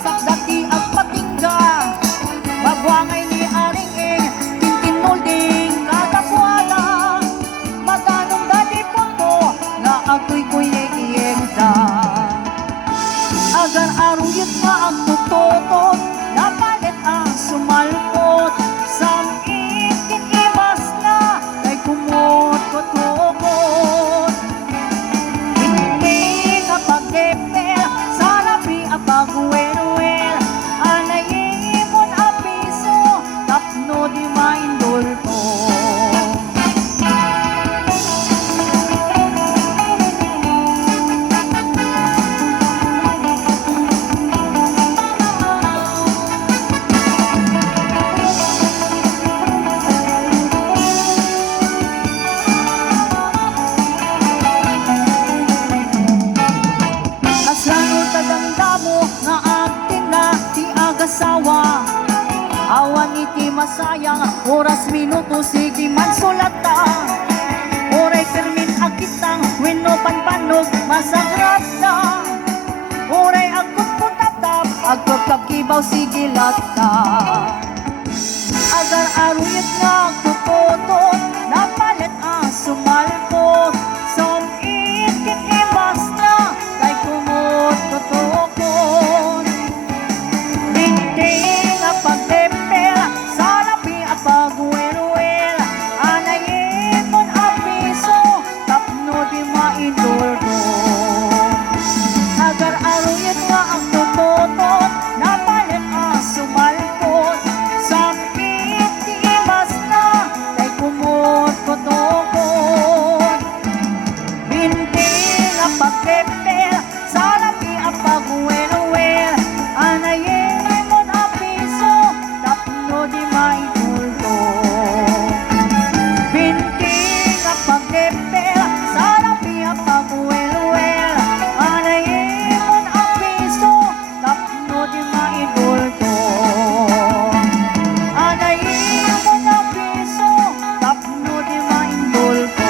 sakdati at patingga, magwangay ni aring tintinulding katapuala, maganong dati po mo nga ako'y kuyek-iyekta. Agar aruyot nga ang tututot, napalit ang sumalpot, samit kinimas na kay kumot kotukot. Hindi kapag depel, salapi apag wel-wel, anayimon apiso, tapno di maindulto. Awan iti masayang, oras minuto sige man sulata, oray termin akitang, wino panpanog masagrata, oray agkot putatap, agkot kakibaw sige lata. Agar aruyot nga agtututot, napalit ang sumalpot, somit kinimas na kay kumot tutukot. Hindi nga pagdepel, salapi apag wel-wel, anayimon apiso, tapno di maindulto. Agar aruyot nga ang tututot, napalit ang sumalpot, sakit imas na kay kumot kotukot. Hindi nga pagdepel, salapi apag wel-wel, anayimon apiso, tapno di maindulto. Binti nga pagdepel, salapi apag wel-wel, anayimon apiso, tapno di maindulto. Anayimon apiso, tapno di maindulto.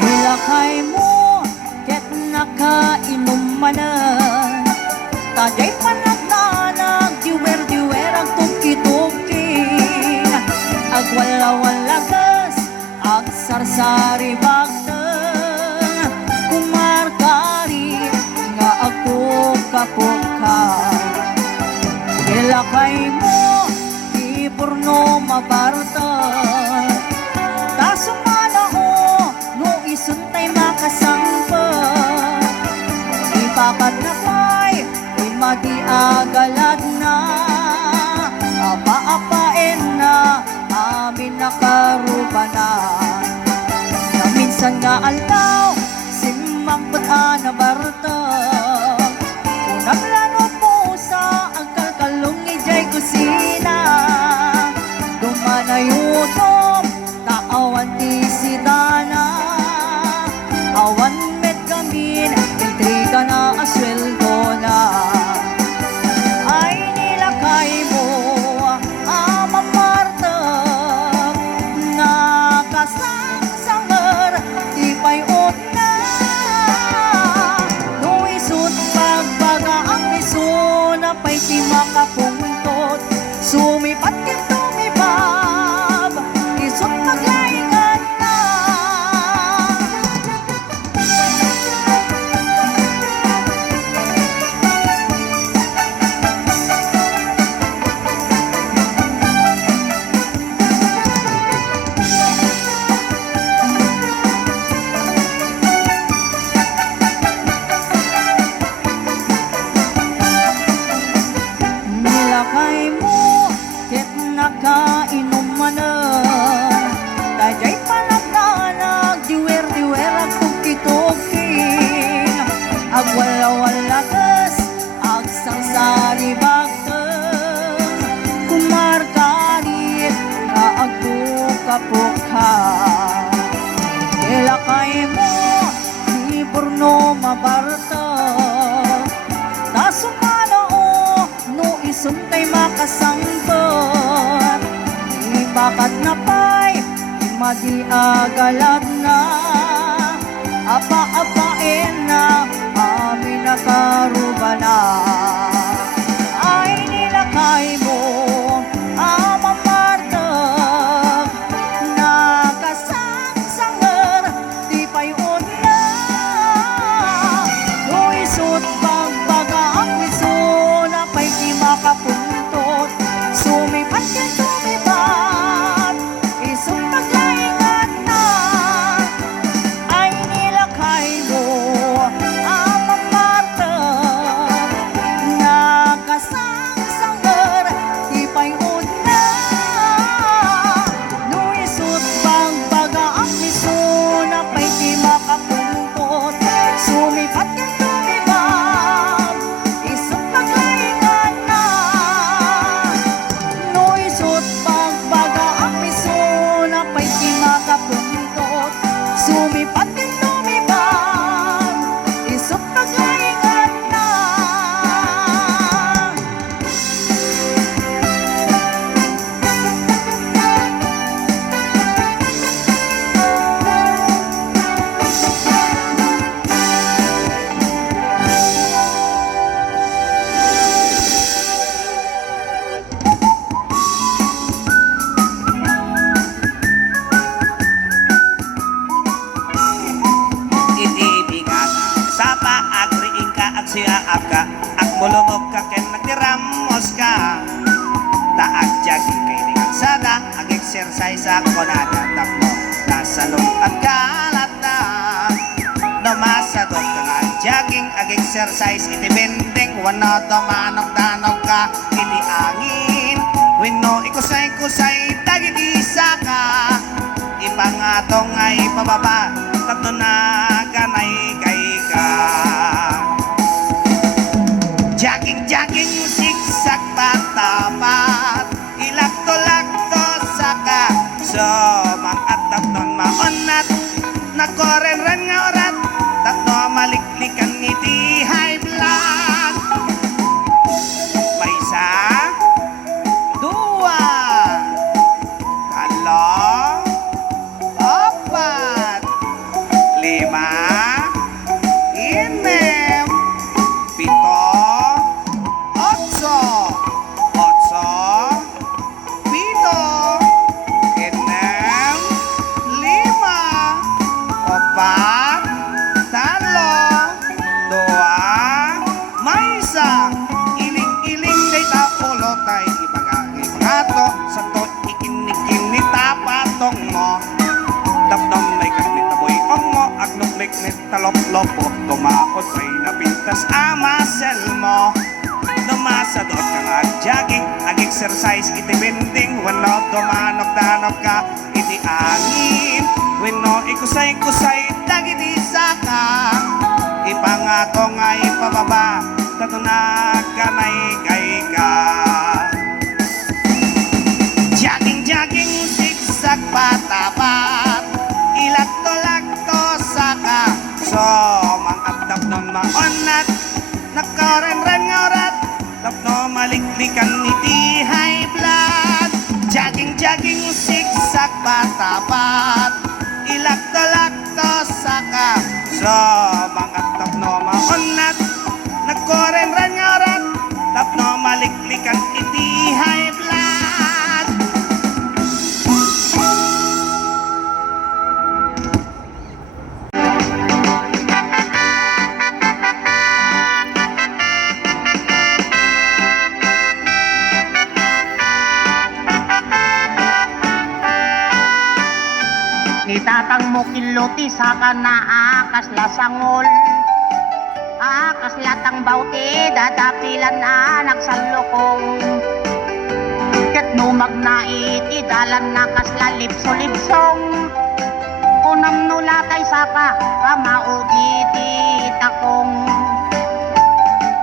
Nilakay mo, ket nakainom manan, tajay panagdanag, diwer-diwer ang tuki-tuki, agwala-walagas, agsarsari bagteng, kumarkari, nga ako kakuka. Nilakay mo, di porno mabarta, isuntay makasangpa, ipapat na pa'y madiagalad na, apa-apain na amin nakarubanan. Na minsan nga alaw, simangpot na barta, unang lano po sa ang kalkalong ijay kusina, dumanayutom, taawan ti si Dana, awan met gamin, intriga na asweldo na. Ay nilakay mo, Ama Marta, nakasangsangar, di payot na. Nuisot pagbaga ang iso, na pa'y di makapuntot, sumipat kin tumibab, isot paglaingan na. agwala-walagas, agsangsari ba nakasangkot. Ibakat na pa'y madiagalag na, apa-apain na amin nakarubana. Ay nilakay mo amang martag, nakasangsangar di payon na. Luisot pagbaga ang wiso na pa'y di makapuntot, sumipat yan sumipat, isot paglaingan na. Ay nilakay mo amang martag, nakasangsangar di payon na. Luisot pagbaga ang wiso na pa'y di makapuntot, sumipat yan sumipat, isot paglaingan na. Luisot pagbaga ang wiso na pa'y di makapuntot, sumipat yan sumipat, isot paglaingan na. Itibigan sa paagriing ka ag siyaab ka ag mulumog ka ken nagtiramos ka taag jogging kay di kalsada ag exercise ako natatap mo nasa loob at kalata namasadot ka ag jogging ag exercise iti bending wano tumanog-danog ka iti angin wenno ikusay-kusay tagitisa ka ipangatong ay pababa tatlo na ganay kay ka jogging zigzag patapat ilakto-lakto saka so mga tatnon maunat nakoren-ren nga orat tatno maliklikan ngiti high blood may isa dua talo apat lima inem pito otso pito inem lima opat talo dua may isa iling-iling day taulo tay ipangato sa to ikinikini tapatong mo tapdam may kaklit na boy ongo agnok liknit talop-lopo tumaot may napintas amasel mo numasadot ka nga jogging ag-exercise iti bending wano tumanog-danog ka iti angin wano ikusay-kusay tagitisa ka ipangato nga ipababa tatunag ka na ikay ka jogging zigzag patapat ilakto-lakto saka so mangabdap nun maunat nakaren-ren nga orat tapno maliklikan iti high blood jogging zigzag patapat ilakto-lakto saka so mangabdap no maunat nakaren-ren nga orat tapno maliklikan iti high blood. Itatang mo kiloti sa kanaakas lasangol akas latang bauti dadapilan anak sa lokong ket numag na iti dalan na kaslalip solipsong kunam nulatay saka kamauditi takong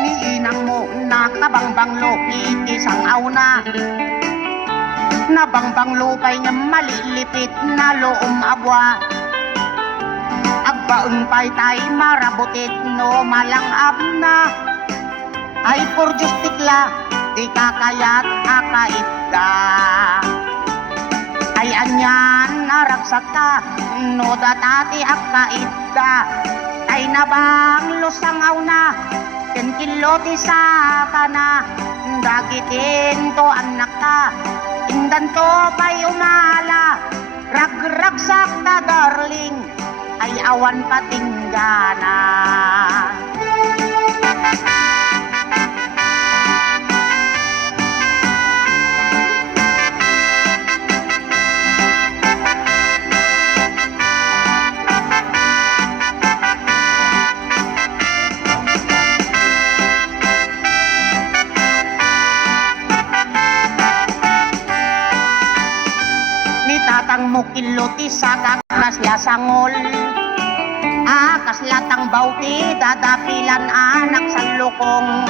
ni inang mo na kabangbanglo iti sangaw na nabangbang lupay nga malilipit na loom abwa agbaeng pay tay marabutit no malang abna ay por Diyos tikla di kakayat akait ka. Ay anyan naragsak ka, no datati akait ka. Ay nabang lusangaw na, kinkiloti sa kana. Dagitin to anak ka, indan to pa'y umala. Ragragsak ta darling, ay awan patinggana. Tatang mo kiloti sa kakasla sangol. Kaslatang bauti dadapilan anak sa lukong.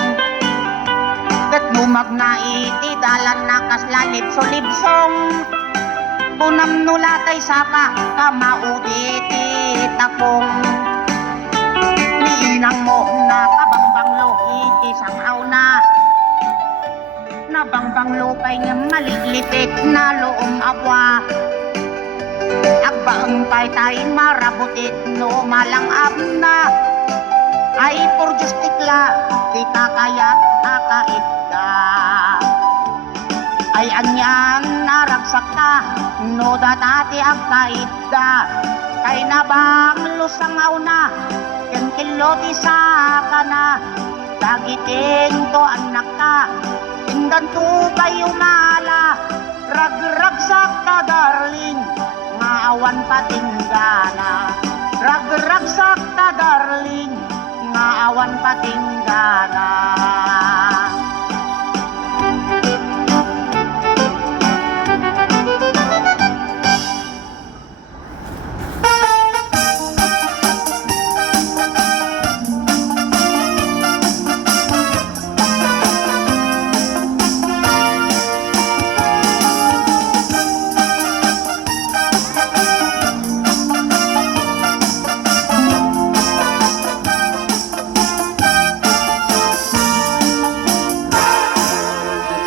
Kat bumag na iti dalan na kasla libso-libsong. Punam nulatay saka kamauditi takong. Niinang mo na kabangbanglo iti sangaw na. Nabangbanglo kay nga maliglipit na loong abwa. Agbaang pa'y tayo marabutit no malang abna. Ay por justikla, di kakayat akait ka. Ay anyang naragsak ka, no datati akait ka. Kay nabang lusangaw na, kinkiloti sa kana. Dagitin to anak ka, indan to kayo mala. Ragragsak ka darling, nga awan patinggana. Ragragsak ka darling, nga awan patinggana.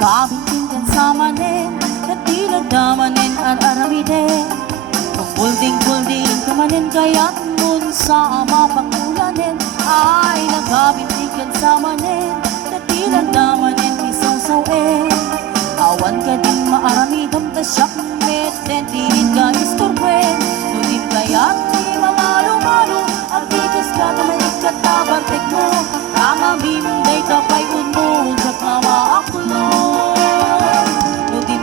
Kabintingan sa manin, natinagdamanin ang aramide. Pulding-pulding kamanin kaya't nun sa mapagkulanin. Ay nagkabintingan sa manin, natinagdamanin isaw-sawin. Awan ka din maaramidam ta siyak met, dentiin ka istorben. Nudim kaya't di mamalo-malo, ang tigas ka na may ikatabartek mo. Rangamim day kapay unmo, sak mama akulo.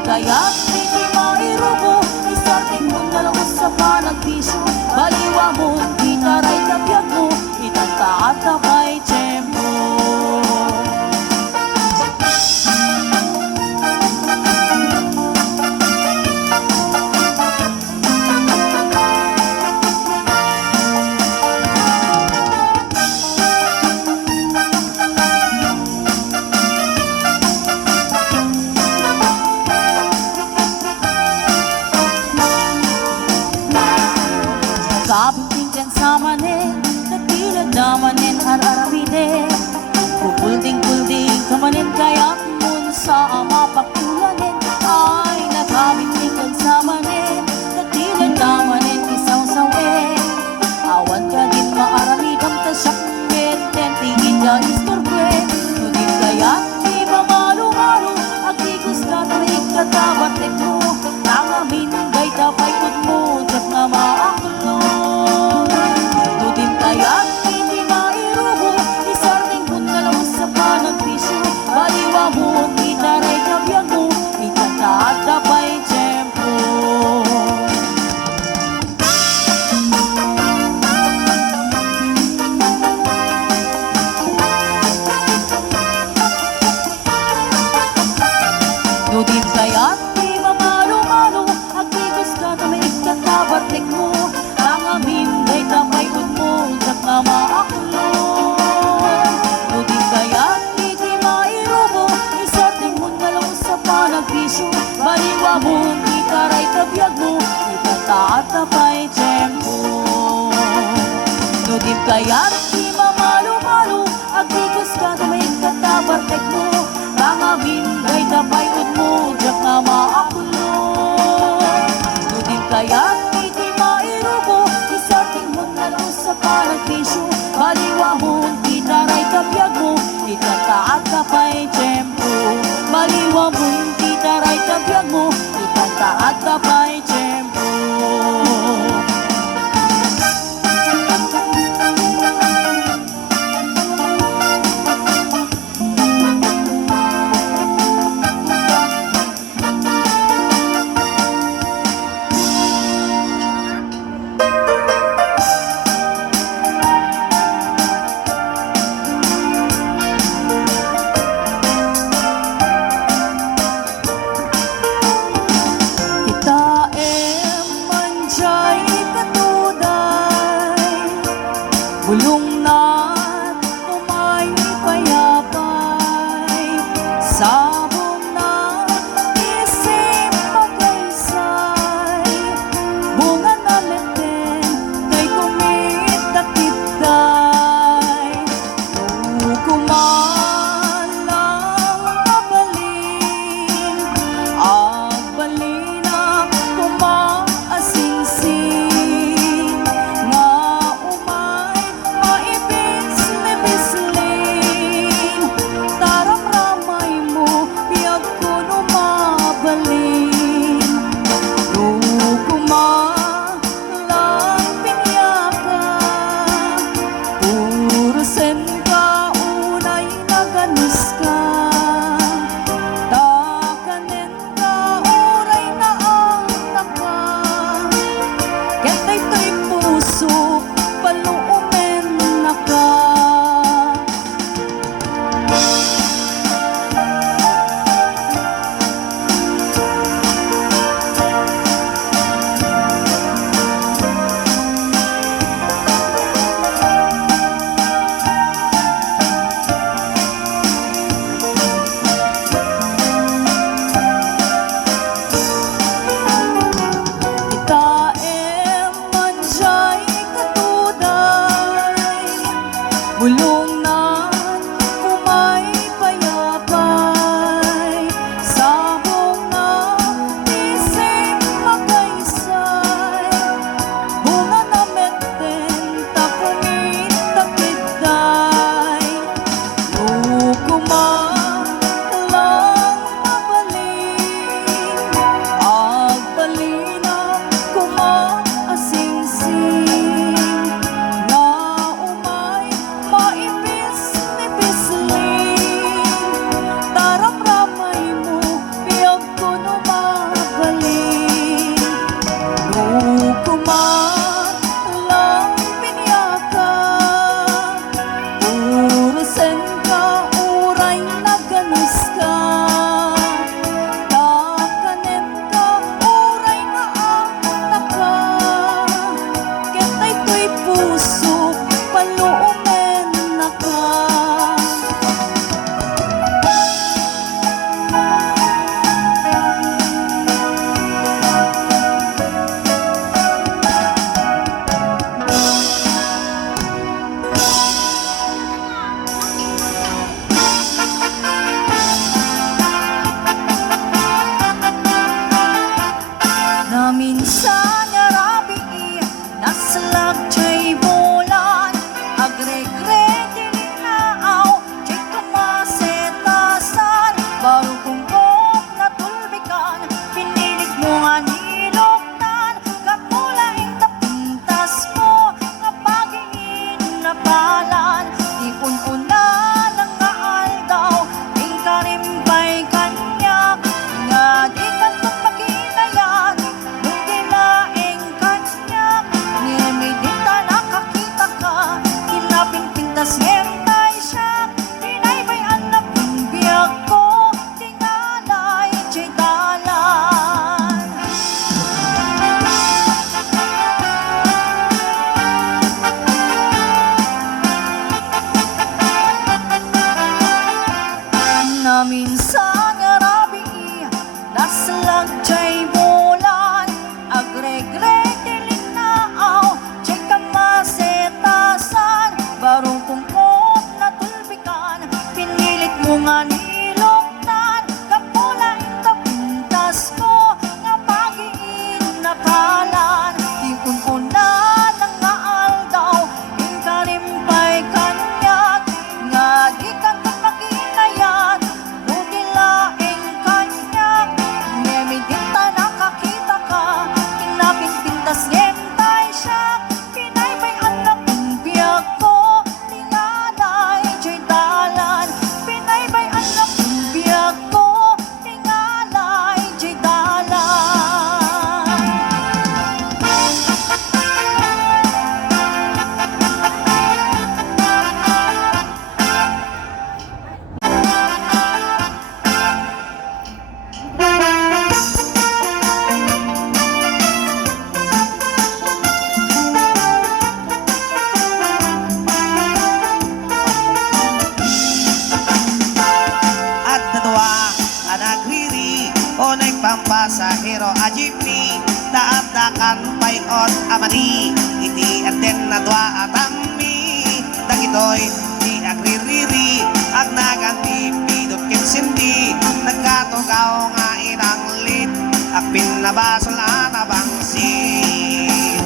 Kaya't hindi mairubo, isarting mo na lang sa panagpisyo. Baliwa mo, itaray na biyag mo, itataat na kay tiyempo. Kabintingan sa manin, natinagdamanin ang aramide. Pupulding-pulding kamanin kaya't mun sa mapagkulanin. Ay nagkabintingan sa manin, natinagdamanin isaw-sawin. Awan ka din maaramidam ta siyak met, tentingin ka istorben. Nudin kaya't di mamalo-malo, agtigos ka na may ikatabatek mo. Nangamin gay tapay kud mo, sak nga maakulo. Kaya't hindi mairubo, isarting mo na lang sa panagpisyo. Baliwa mo, itaray ka biyag mo, itataat na pa'y tiyempo. Nudim kaya't di mamalo-malo, agtigos ka na may ikatabatek mo. Rangamin day tapay mo, sak nga maakulo. Nudim kaya't hindi mairubo, isarting mo na lang sa panagpisyo. Baliwa mo, itaray kabiyag mo, itataat na pa'y tiyempo. Nudim kaya't di mamalo-malo, agtigos ka na may ikatabartek mo. Rangamin Pabunti taray tabiyag mo, ikanta at tapay tiyempo. Kita manjay katuday, bulong na umay payapay, sabong na isip magaysay, bunga na meten kay kumita kitay, tukuman lang mabalin, agbalin kumaasingsing, nga umay maibis-libislin, taramramay mo biyag ko numabalin, lukuma lang pinyaka, purusen ka unay naganis ka, takanen ka oray na ang taka, ketay to'y puso paluumen na ka. Kita manjay katuday, bulong na umay payapay, sabong na isip magaysay, bunga na meten takumita kitay, lukuma lang mabalin, agbalina kumaasingsing, nga umay maibis-libislin, taramramay mo biyag ko numabalin, lukuma lang pinyaka, purusen ka uray naganis ka, takanen ka oray na ang taka, ketay to'y puso paluumen na ka. Na minsan nga rabi naslag chay bulan, agregre dilinaaw chay kamasetasan, baru kungkong natulbikan, pinilit mo nga niloktan, kapulaing tapintas mo, nga pagingin na palan, di kun-unan ang ngaaldaw, ting karimpay kanyak, nga di kantong makinayan, nung dilaing kanyak, nilmidita nakakita ka, kinapinpintas ngentay siya, pinaybayan na pimbiyag ko, tingalay chay dalan. Na minsan nga rabi naslag chay bulan, agregre dilinaaw chay kamasetasan, barong kungkong natulbikan, pinilit mo nga niloktan, kapulaing tapintas mo, nga pagingin na palan, di kun-unan ang ngaaldaw, in karimpay kanyag, nga di kantong makinayan, nung dilaing anagriri o nagpampasahero a jeepney daat-dakan payot amani iti aten na dua atami dagitoy di agririri ag naganti pidot kinsindi nagkatugaw nga inang lit ag pinabasol na bangsin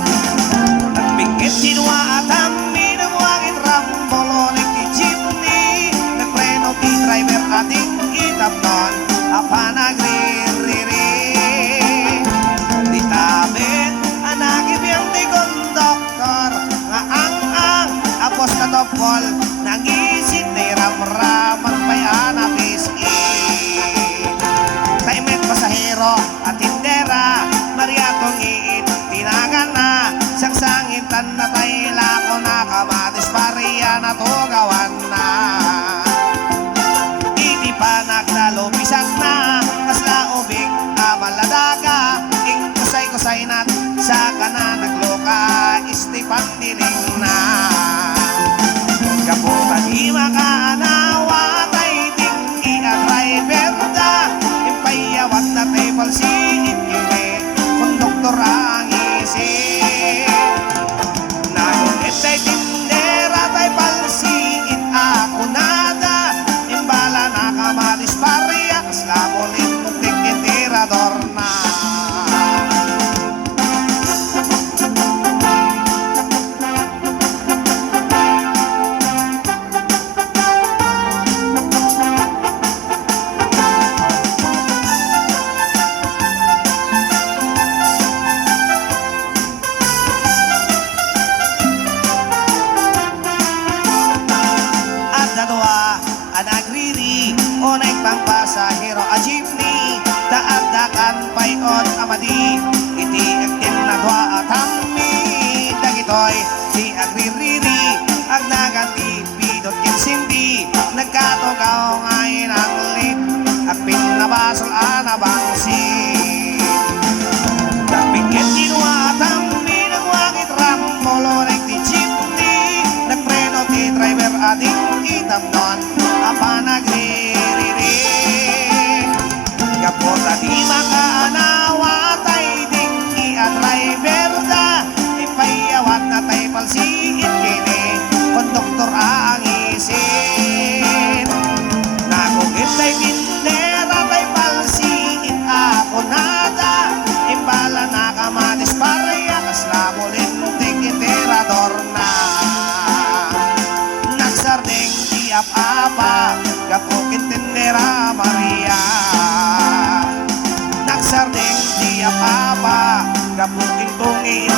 nagbingkit sinwa atami nagwagin rambolo nagti jeepney nagpreno ti driver ating itapnon apa nagririri ditabit anagibiyang di konduktor nga ang apos na topol nangisit ni ramraman pa'y anapisin taimet pasahero at tindera mariatong iit tinagan na sangsangitan na tayla ko na kamatis pariya na tugawan na iti pa nagdalupisan na kasla ubig amaladaga ing kusay-kusay nat sa kana nagloka isti pandiling na kaputa di makaanawa tay tinggi a driver da impayawat na tay palsiit kini konduktor ang isip nagungit tay tindera tay palsiit ako nada imbala na kamatis pariya kasla mulit muntik itirador na anagriri o nagpampasahero a jeepney daat-dakan payot amadi iti agtin na dua atami dagitoy di agririri ag naganti pidot kinsindi nagkatugaw nga inang lit ag pinabasol anabangsin nagpingit kinwa atami nagwagit rambolo nagti jeepney nagpreno ti driver ading itamnon apa nagririri kapota di makaanawa tay dingki a driver da ipayawat na tay palsiit kini konduktor ang isin nagugit tay tindera tay palsiit ako nada imbala na kamatis pariya kasla mulit muntik itirador na nagsarding apa gapukin tindera Maria nagsarding di apa gapukin tungin